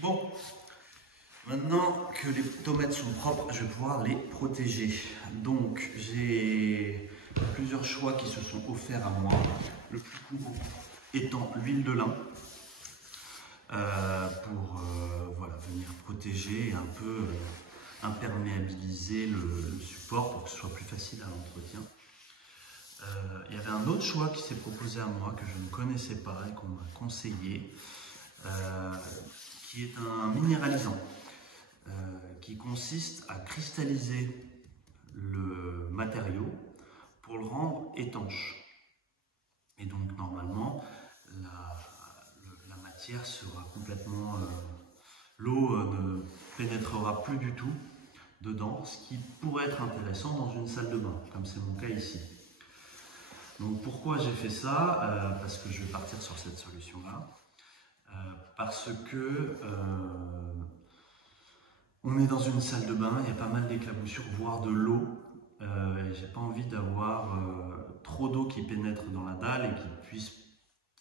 Bon, maintenant que les tomates sont propres, je vais pouvoir les protéger. Donc, j'ai plusieurs choix qui se sont offerts à moi. Le plus courant étant l'huile de lin pour voilà, venir protéger et un peu imperméabiliser le support pour que ce soit plus facile à l'entretien. Il y avait un autre choix qui s'est proposé à moi que je ne connaissais pas et qu'on m'a conseillé, qui est un minéralisant qui consiste à cristalliser le matériau pour le rendre étanche. Et donc normalement, la matière sera complètement... l'eau ne pénétrera plus du tout dedans, ce qui pourrait être intéressant dans une salle de bain, comme c'est mon cas ici. Donc pourquoi j'ai fait ça parce que je vais partir sur cette solution-là. Parce que on est dans une salle de bain, il y a pas mal d'éclaboussures, voire de l'eau. J'ai pas envie d'avoir trop d'eau qui pénètre dans la dalle et qui puisse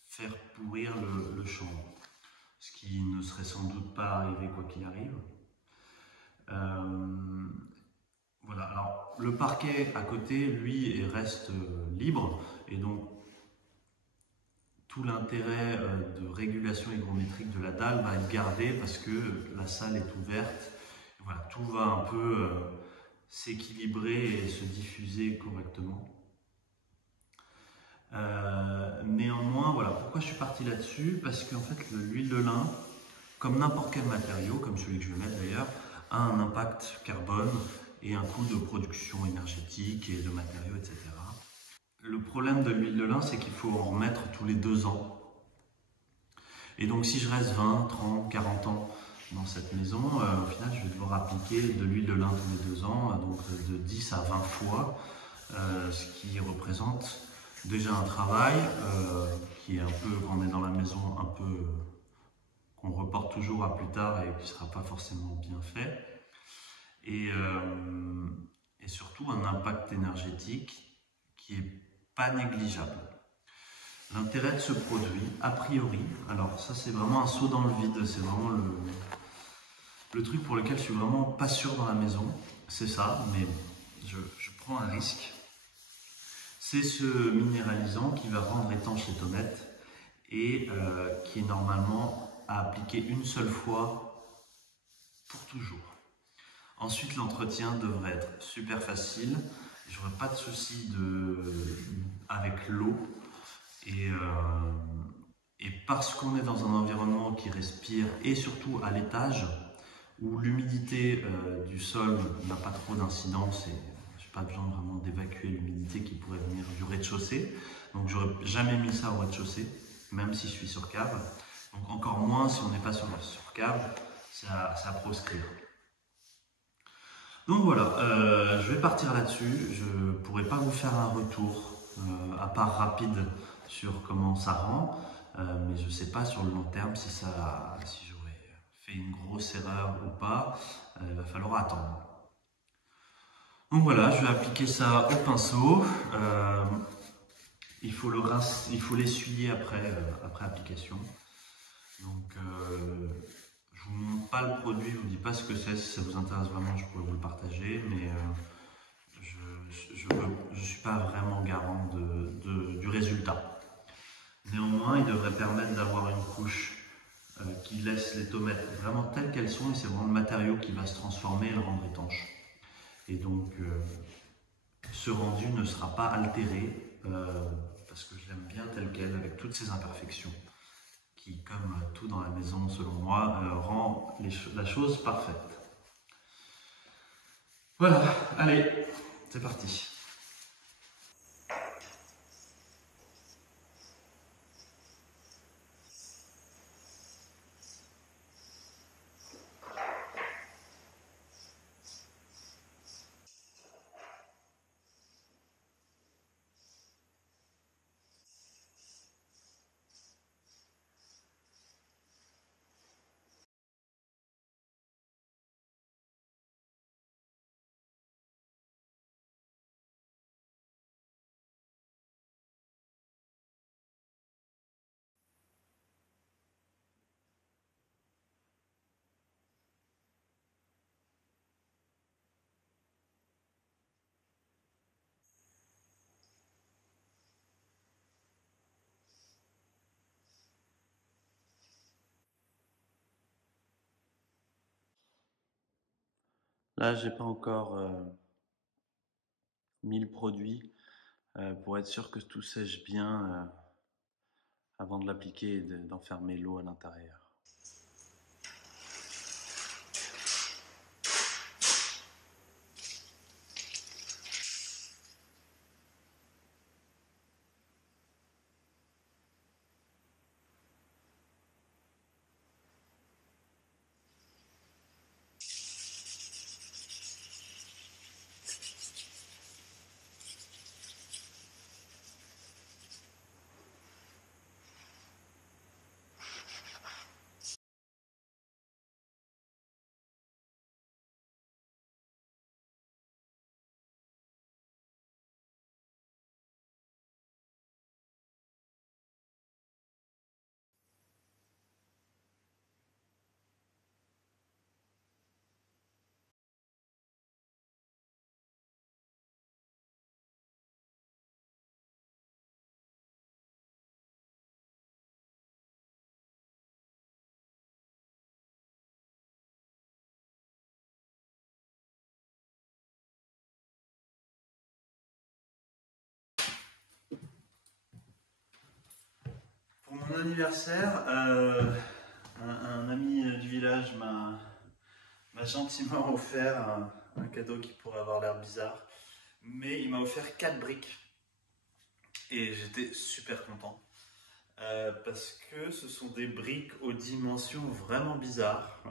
faire pourrir le chambre. Ce qui ne serait sans doute pas arrivé quoi qu'il arrive. Voilà, alors le parquet à côté, lui, reste libre, et donc tout l'intérêt de régulation hygrométrique de la dalle va être gardé parce que la salle est ouverte. Voilà, tout va un peu s'équilibrer et se diffuser correctement. Néanmoins, voilà, pourquoi je suis parti là-dessus? Parce qu'en fait, l'huile de lin, comme n'importe quel matériau, comme celui que je vais mettre d'ailleurs, a un impact carbone et un coût de production énergétique et de matériaux, etc. Le problème de l'huile de lin, c'est qu'il faut en remettre tous les 2 ans. Et donc si je reste 20, 30, 40 ans dans cette maison, au final je vais devoir appliquer de l'huile de lin tous les 2 ans, donc de 10 à 20 fois, ce qui représente déjà un travail qui est un peu, quand on est dans la maison, un peu qu'on reporte toujours à plus tard et qui ne sera pas forcément bien fait. Et surtout un impact énergétique qui n'est pas négligeable. L'intérêt de ce produit, a priori, alors ça c'est vraiment un saut dans le vide, c'est vraiment le truc pour lequel je suis vraiment pas sûr dans la maison, c'est ça, mais je prends un risque. C'est ce minéralisant qui va rendre étanche les tomates et qui est normalement à appliquer une seule fois pour toujours. Ensuite, l'entretien devrait être super facile, je n'aurai pas de souci avec l'eau. Et parce qu'on est dans un environnement qui respire, et surtout à l'étage, où l'humidité du sol n'a pas trop d'incidence, et je n'ai pas besoin vraiment d'évacuer l'humidité qui pourrait venir du rez-de-chaussée, donc j'aurais jamais mis ça au rez-de-chaussée, même si je suis sur cave. Donc encore moins si on n'est pas sur cave, c'est à proscrire. Donc voilà, je vais partir là-dessus. Je ne pourrai pas vous faire un retour, à part rapide, sur comment ça rend, mais je ne sais pas sur le long terme si j'aurais fait une grosse erreur ou pas. Il va falloir attendre. Donc voilà, je vais appliquer ça au pinceau. Il faut l'essuyer après application. Donc je vous montre pas le produit, je vous dis pas ce que c'est. Si ça vous intéresse vraiment, je pourrais vous le partager, mais je suis pas vraiment garant du résultat. Néanmoins, il devrait permettre d'avoir une couche qui laisse les tomates vraiment telles qu'elles sont, et c'est vraiment le matériau qui va se transformer et le rendre étanche. Et donc, ce rendu ne sera pas altéré parce que je l'aime bien tel quel, avec toutes ses imperfections, qui, comme tout dans la maison, selon moi, rend la chose parfaite. Voilà, allez, c'est parti. Là, j'ai pas encore mis le produit pour être sûr que tout sèche bien avant de l'appliquer et d'enfermer l'eau à l'intérieur. Mon anniversaire, un ami du village m'a gentiment offert un cadeau qui pourrait avoir l'air bizarre, mais il m'a offert 4 briques et j'étais super content parce que ce sont des briques aux dimensions vraiment bizarres,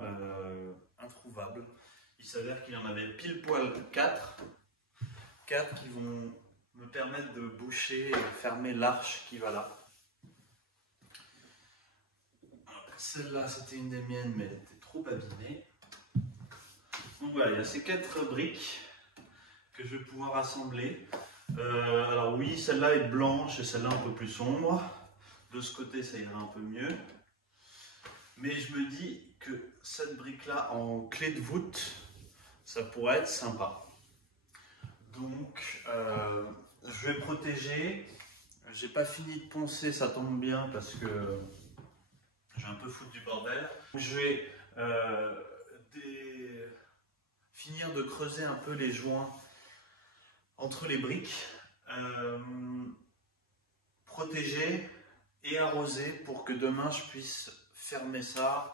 introuvables. Il s'avère qu'il y en avait pile poil 4 qui vont me permettre de boucher et fermer l'arche qui va là. Celle-là, c'était une des miennes, mais elle était trop abîmée. Donc voilà, il y a ces 4 briques que je vais pouvoir assembler. Alors oui, celle-là est blanche et celle-là un peu plus sombre. De ce côté, ça ira un peu mieux. Mais je me dis que cette brique-là en clé de voûte, ça pourrait être sympa. Donc, je vais protéger. J'ai pas fini de poncer, ça tombe bien parce que j'ai un peu foutu du bordel. Je vais finir de creuser un peu les joints entre les briques, protéger et arroser pour que demain je puisse fermer ça.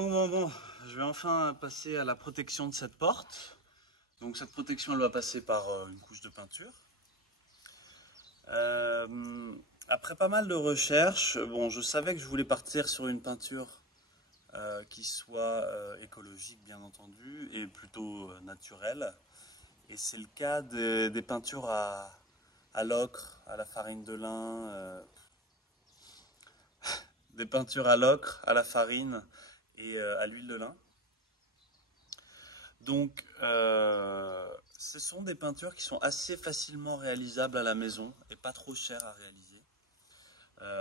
Bon, je vais enfin passer à la protection de cette porte. Donc cette protection, elle va passer par une couche de peinture. Après pas mal de recherches, bon, je savais que je voulais partir sur une peinture qui soit écologique, bien entendu, et plutôt naturelle. Et c'est le cas des peintures à l'ocre, à la farine de lin, des peintures à l'ocre, à la farine et à l'huile de lin. Donc, ce sont des peintures qui sont assez facilement réalisables à la maison et pas trop chères à réaliser,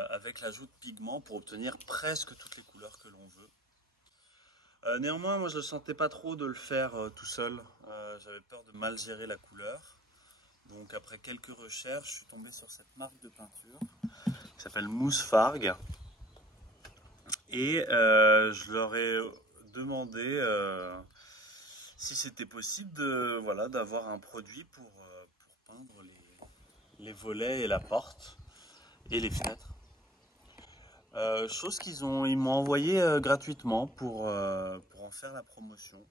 avec l'ajout de pigments pour obtenir presque toutes les couleurs que l'on veut. Néanmoins, moi je ne sentais pas trop de le faire tout seul. J'avais peur de mal gérer la couleur. Donc, après quelques recherches, je suis tombé sur cette marque de peinture qui s'appelle Mousse Fargue. Et je leur ai demandé si c'était possible d'avoir un produit pour peindre les volets et la porte et les fenêtres. Chose ils m'ont envoyé gratuitement pour en faire la promotion.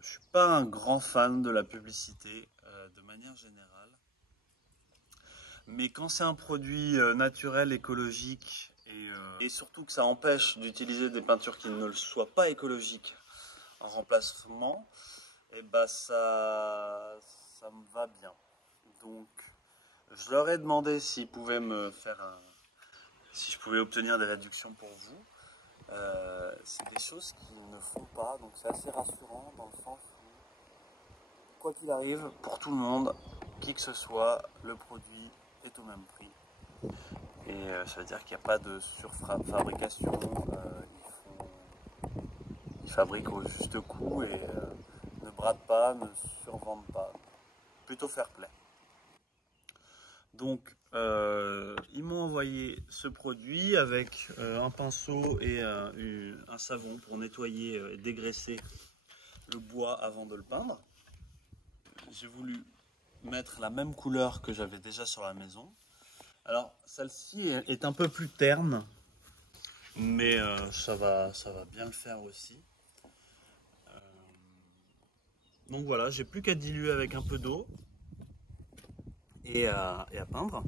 Je suis pas un grand fan de la publicité de manière générale. Mais quand c'est un produit naturel, écologique et surtout que ça empêche d'utiliser des peintures qui ne le soient pas écologiques en remplacement, et bah ça me va bien. Donc je leur ai demandé s'ils pouvaient si je pouvais obtenir des réductions pour vous. C'est des choses qu'ils ne font pas, donc c'est assez rassurant dans le sens où, quoi qu'il arrive, pour tout le monde, qui que ce soit, le produit est au même prix. Et ça veut dire qu'il n'y a pas de surfabrication, ils fabriquent au juste coût et ne bradent pas, ne survendent pas. Plutôt fair play. Donc ils m'ont envoyé ce produit avec un pinceau et un savon pour nettoyer et dégraisser le bois avant de le peindre. J'ai voulu mettre la même couleur que j'avais déjà sur la maison. Alors celle-ci est un peu plus terne, mais ça va bien le faire aussi. Donc voilà, j'ai plus qu'à diluer avec un peu d'eau et à peindre.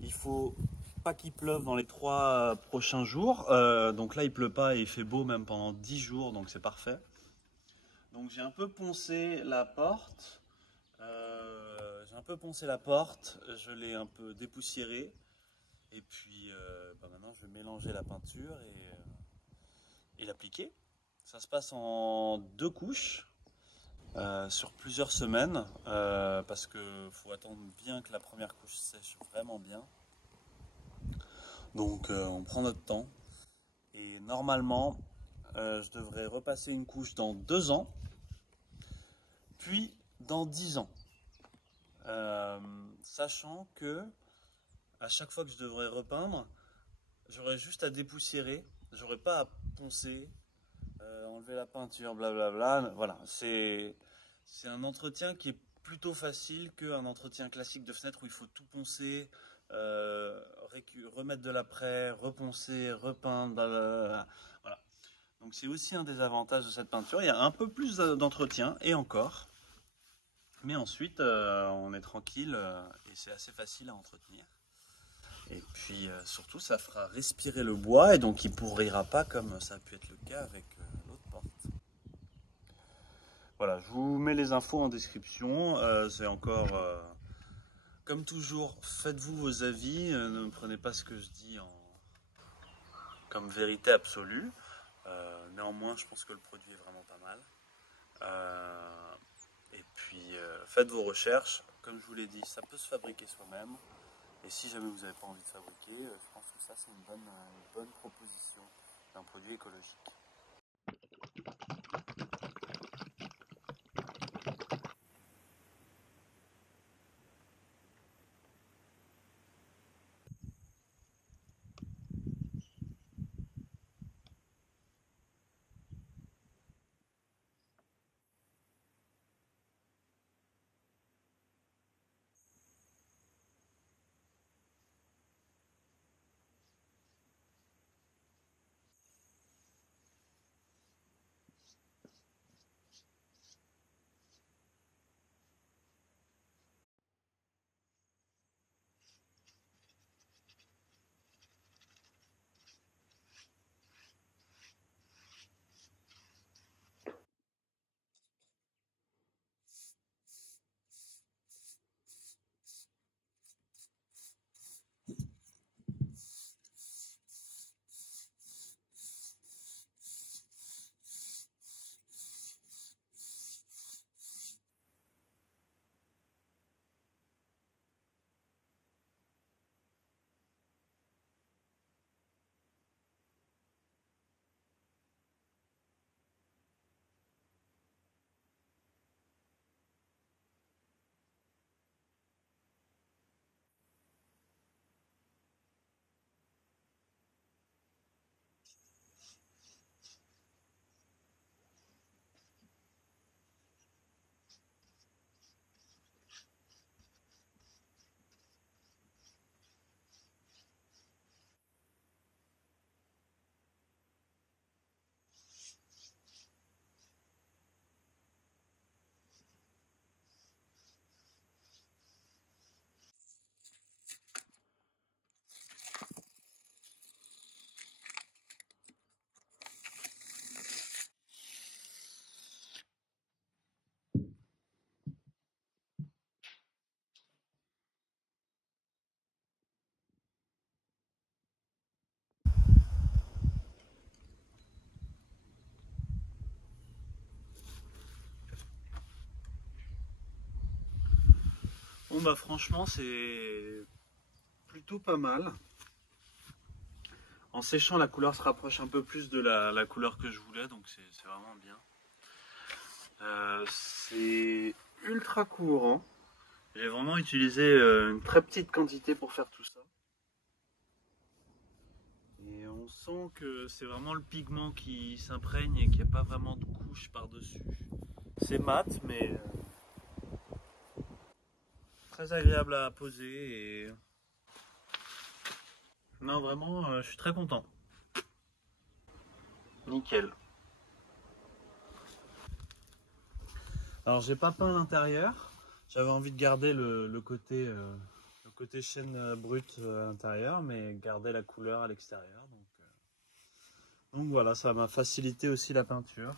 Il faut pas qu'il pleuve dans les 3 prochains jours. Donc là il pleut pas et il fait beau même pendant 10 jours, donc c'est parfait. Donc j'ai un peu poncé la porte. Je l'ai un peu dépoussiérée. Et puis maintenant je vais mélanger la peinture et l'appliquer. Ça se passe en 2 couches. Sur plusieurs semaines parce qu'il faut attendre bien que la première couche sèche vraiment bien. Donc on prend notre temps et normalement je devrais repasser une couche dans 2 ans puis dans 10 ans, sachant que à chaque fois que je devrais repeindre j'aurais juste à dépoussiérer, j'aurais pas à poncer, enlever la peinture, blablabla. Voilà, c'est un entretien qui est plutôt facile qu'un entretien classique de fenêtre où il faut tout poncer, remettre de l'après, reponcer, repeindre, blablabla. Voilà. Donc c'est aussi un des avantages de cette peinture. Il y a un peu plus d'entretien et encore, mais ensuite on est tranquille et c'est assez facile à entretenir. Et puis surtout ça fera respirer le bois et donc il ne pourrira pas comme ça a pu être le cas avec l'autre porte. Voilà, je vous mets les infos en description. C'est encore, comme toujours, faites-vous vos avis. Ne prenez pas ce que je dis comme vérité absolue. Néanmoins, je pense que le produit est vraiment pas mal. Et puis, faites vos recherches. Comme je vous l'ai dit, ça peut se fabriquer soi-même. Et si jamais vous n'avez pas envie de fabriquer, je pense que ça, c'est une bonne proposition d'un produit écologique. bah franchement c'est plutôt pas mal. En séchant, la couleur se rapproche un peu plus de la couleur que je voulais, donc c'est vraiment bien. C'est ultra courant. J'ai vraiment utilisé une très petite quantité pour faire tout ça. Et on sent que c'est vraiment le pigment qui s'imprègne et qu'il n'y a pas vraiment de couche par-dessus. C'est mat, mais très agréable à poser. Et... non, vraiment, je suis très content. Nickel. Alors, j'ai pas peint l'intérieur. J'avais envie de garder le côté chêne brut à l'intérieur, mais garder la couleur à l'extérieur. Donc voilà, ça m'a facilité aussi la peinture.